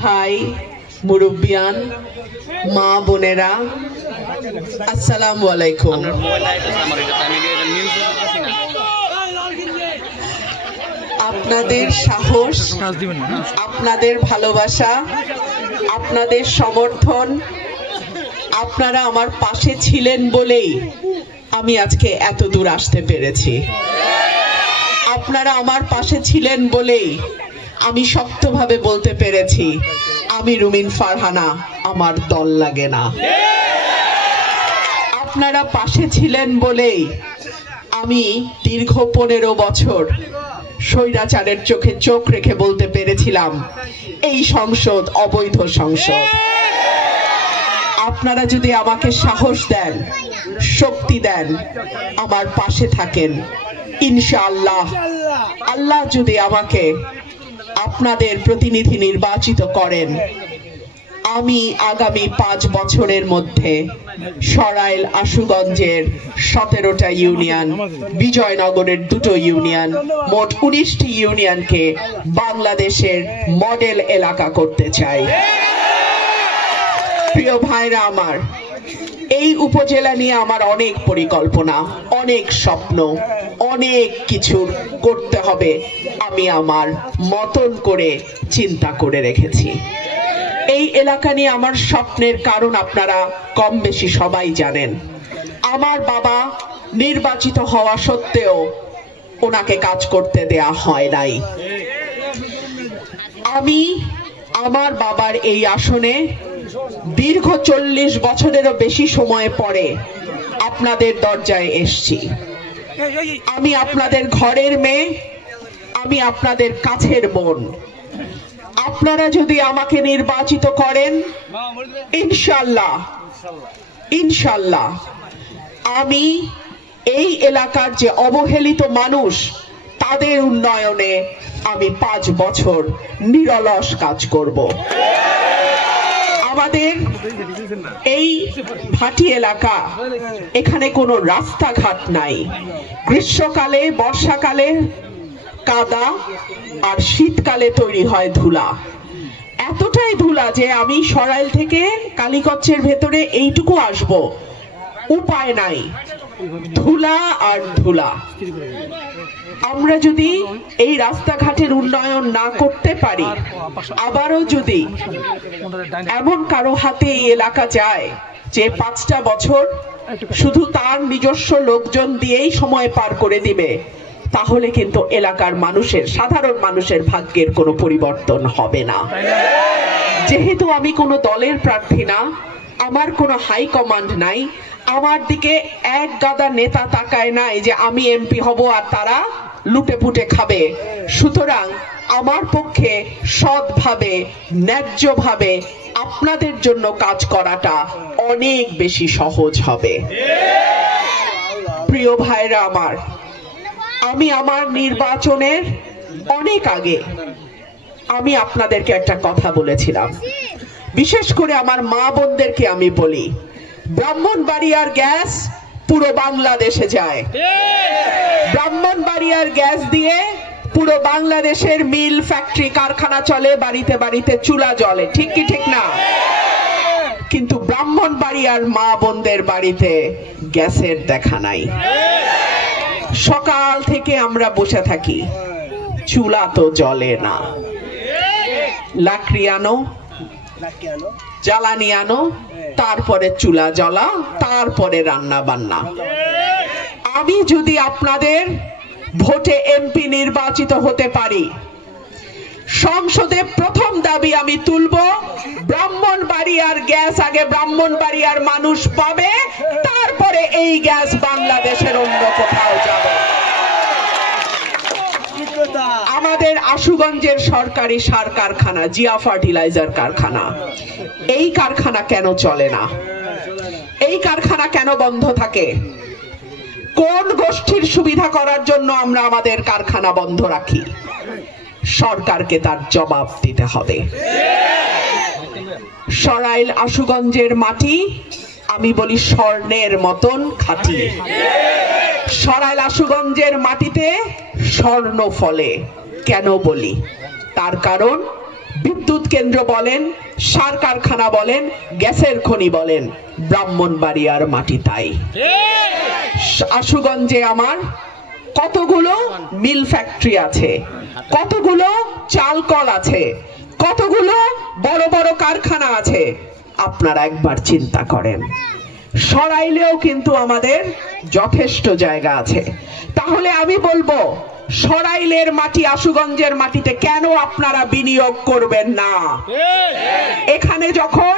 ভাই, মুরব্বিয়ান, মা বোনেরা, আসসালামু আলাইকুম। আপনাদের সাহস, আপনাদের ভালোবাসা, আপনাদের সমর্থন, আপনারা আমার পাশে ছিলেন বলেই আমি আজকে এত দূর আসতে পেরেছি। আপনারা আমার পাশে ছিলেন বলেই আমি শক্তভাবে বলতে পেরেছি, আমি রুমিন ফারহানা, আমার দল লাগে না। আপনারা পাশে ছিলেন বলেই আমি দীর্ঘ 15 বছর স্বৈরাচারের চোখে চোখ রেখে বলতে পেরেছিলাম, এই সংসদ অবৈধ সংসদ। আপনারা যদি আমাকে সাহস দেন, শক্তি দেন, আমার পাশে থাকেন, ইনশাআল্লাহ আল্লাহ যদি আমাকে আপনাদের প্রতিনিধি নির্বাচিত করেন, আমি আগামী 5 বছরের মধ্যে সরাইল আশুগঞ্জের 17টা ইউনিয়ন, বিজয়নগরের 2টো ইউনিয়ন, মোট 19টি ইউনিয়নকে বাংলাদেশের মডেল এলাকা করতে চাই। প্রিয় ভাইরা আমার, এই উপজেলা নিয়ে আমার অনেক পরিকল্পনা, অনেক স্বপ্ন, অনেক কিছু করতে হবে, আমি আমার মতন করে চিন্তা করে রেখেছি। এই এলাকা নিয়ে আমার স্বপ্নের কারণ আপনারা কম বেশি সবাই জানেন। আমার বাবা নির্বাচিত হওয়া সত্ত্বেও ওনাকে কাজ করতে দেয়া হয় নাই। আমি আমার বাবার এই আসনে দীর্ঘ 40 বছরেরও বেশি সময় পরে আপনাদের দরজায় এসছি। আমি আপনাদের ঘরের মেয়ে, আমি আপনাদের কাছের বোন। আপনারা যদি আমাকে নির্বাচিত করেন, ইনশাআল্লাহ ইনশাআল্লাহ আমি এই এলাকার যে অবহেলিত মানুষ, তাদের উন্নয়নে আমি 5 বছর নিরলস কাজ করব। আমাদের এই ভাটি এলাকা, এখানে কোনো রাস্তাঘাট নাই। গ্রীষ্মকালে, বর্ষাকালে কাদা, আর শীতকালে তৈরি হয় ধুলা। এতটাই ধুলা যে আমি সরাইল থেকে কালীকচ্ছের ভেতরে এইটুকু আসব, উপায় নাই, ধুলা আর ধুলা। আমরা যদি এই রাস্তাঘাটের উন্নয়ন না করতে পারি, আবারও যদি এমন কারো হাতে এই এলাকা যায় যে 5টা বছর শুধু তার নিজস্ব লোকজন দিয়েই সময় পার করে দিবে, তাহলে কিন্তু এলাকার মানুষের, সাধারণ মানুষের ভাগ্যের কোনো পরিবর্তন হবে না। যেহেতু আমি কোনো দলের প্রার্থী না, আমার কোনো হাই কমান্ড নাই, আমার দিকে এক গাদা নেতা তাকায় নাই যে আমি এমপি হব আর তারা লুটে পুটে খাবে। সুতরাং আমার পক্ষে সৎভাবে, ন্যায্যভাবে আপনাদের জন্য কাজ করাটা অনেক বেশি সহজ হবে। প্রিয় ভাইরা আমার, আমি আমার নির্বাচনের অনেক আগে আমি আপনাদেরকে একটা কথা বলেছিলাম, বিশেষ করে আমার মা বোনদেরকে আমি বলি, ব্রাহ্মণবাড়িয়ার গ্যাস পুরো বাংলাদেশে যায়। ব্রাহ্মণবাড়িয়ার গ্যাস দিয়ে পুরো বাংলাদেশের মিল, ফ্যাক্টরি, কারখানা চলে, বাড়িতে বাড়িতে চুলা জ্বলে, ঠিক কি ঠিক না? কিন্তু ব্রাহ্মণবাড়িয়ার মা বোনদের বাড়িতে গ্যাসের দেখা নাই। সকাল থেকে আমরা বসে থাকি, চুলা তো জ্বলে না। লাকড়ি আনো, জ্বালানি আনো, তারপরে চুলা জ্বলা, তারপরে রান্না বান্না। আমি যদি আপনাদের ভোটে এমপি নির্বাচিত হতে পারি, সংসদে প্রথম দাবি আমি তুলব, ব্রাহ্মণবাড়িয়ার গ্যাস আগে ব্রাহ্মণবাড়িয়ার মানুষ পাবে, তারপরে এই গ্যাস বাংলাদেশের অন্য কোথাও যাবে। আমাদের আশুগঞ্জের সরকারি সার কারখানা, জিয়া ফার্টিলাইজার কারখানা, এই কারখানা কেন চলে না? এই কারখানা কেন বন্ধ থাকে? কোন গোষ্ঠীর সুবিধা করার জন্য আমরা আমাদের কারখানা বন্ধ রাখি? সরকারকে তার জবাব দিতে হবে। সরাইল আশুগঞ্জের মাটি আমি বলি স্বর্ণের মতন খাঁটি। সরাইল আশুগঞ্জের মাটিতে স্বর্ণ ফলে। কেন বলি? তার কারণ বিদ্যুৎ কেন্দ্র বলেন, সার কারখানা বলেন, গ্যাসের খনি বলেন, ব্রাহ্মণবাড়িয়ার মাটি তাই। আশুগঞ্জে আমার কতগুলো মিল ফ্যাক্টরি আছে, কতগুলো চাল কল আছে, কতগুলো বড় বড় কারখানা আছে, আপনারা একবার চিন্তা করেন। সরাইলেও কিন্তু আমাদের যথেষ্ট জায়গা আছে। তাহলে আমি বলবো, সরাইলের মাটি আশুগঞ্জের মাটিতে কেন আপনারা বিনিয়োগ করবেন না? এখানে যখন